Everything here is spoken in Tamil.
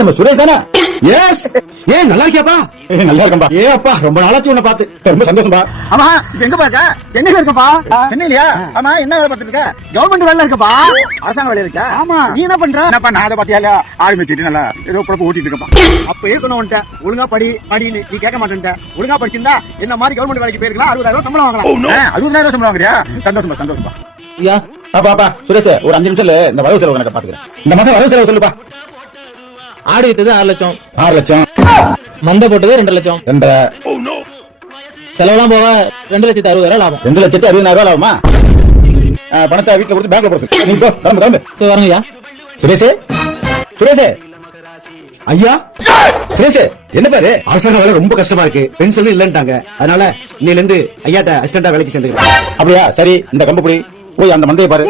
நம்ம சுரேஷ் தானே? எஸ். ஏன் நல்லா இருக்கியாப்பா? நல்லா இருக்கேன்பா. ஏ அப்பா ரொம்ப நாளாச்சு உன்னை பார்த்து. ரொம்ப சந்தோஷம்பா. ஆமா இப்ப எங்க பாக்க? சென்னையில இருக்கப்பா. சென்னையிலயா? ஆமா என்ன வேலை பார்த்துட்டு இருக்க? கவர்மெண்ட் வேலை இருக்கப்பா. அரசாங்க வேலை இருக்கா? ஆமா. நீ என்ன பண்ற? என்னப்பா நான் அதை பாத்தியா ஆடு மேய்ச்சிட்டு நல்லா ஏதோ பொழப்பு ஓட்டிட்டு இருக்கப்பா. அப்பயே சொன்ன உன்ட்ட ஒழுங்கா படின்னு நீ கேட்க மாட்டேன்ட்ட. ஒழுங்கா படிச்சிருந்தா என்ன மாதிரி கவர்மெண்ட் வேலைக்கு போயிருக்கலாம். 60,000 சம்பளம் வாங்கலாம். 60,000 சம்பளம் வாங்குறியா? சந்தோஷமா. ஐயா அப்பா சுரேஷ் ஒரு 5 நிமிஷம் இந்த வரவு செலவு கணக்க பாத்துக்கிறேன். இந்த மாசம் வரவு செலவு சொல்லுப்பா. ஆடு வித்தது 6 லட்சம். 6 லட்சம். மந்த போட்டது 2 லட்சம். 2 செலவெல்லாம் போக 2,60,000 லாபம். 2,60,000 லாபமா? பணத்தை வீட்டுல கொடுத்து பேங்க்ல போடுறது. நீ போ கிளம்பு. சரி வரங்கய்யா. சுரேஷ் ஐயா சுரேஷ் என்ன பாரு அரசாங்க வேலை ரொம்ப கஷ்டமா இருக்கு. பென்ஷன் இல்லன்ட்டாங்க. அதனால நீல இருந்து ஐயாட்ட அசிஸ்டண்டா வேலைக்கு சேர்ந்துக்கிறேன். அப்படியா? சரி இந்த கம்பு போய் அந்த மந்தையை பாரு.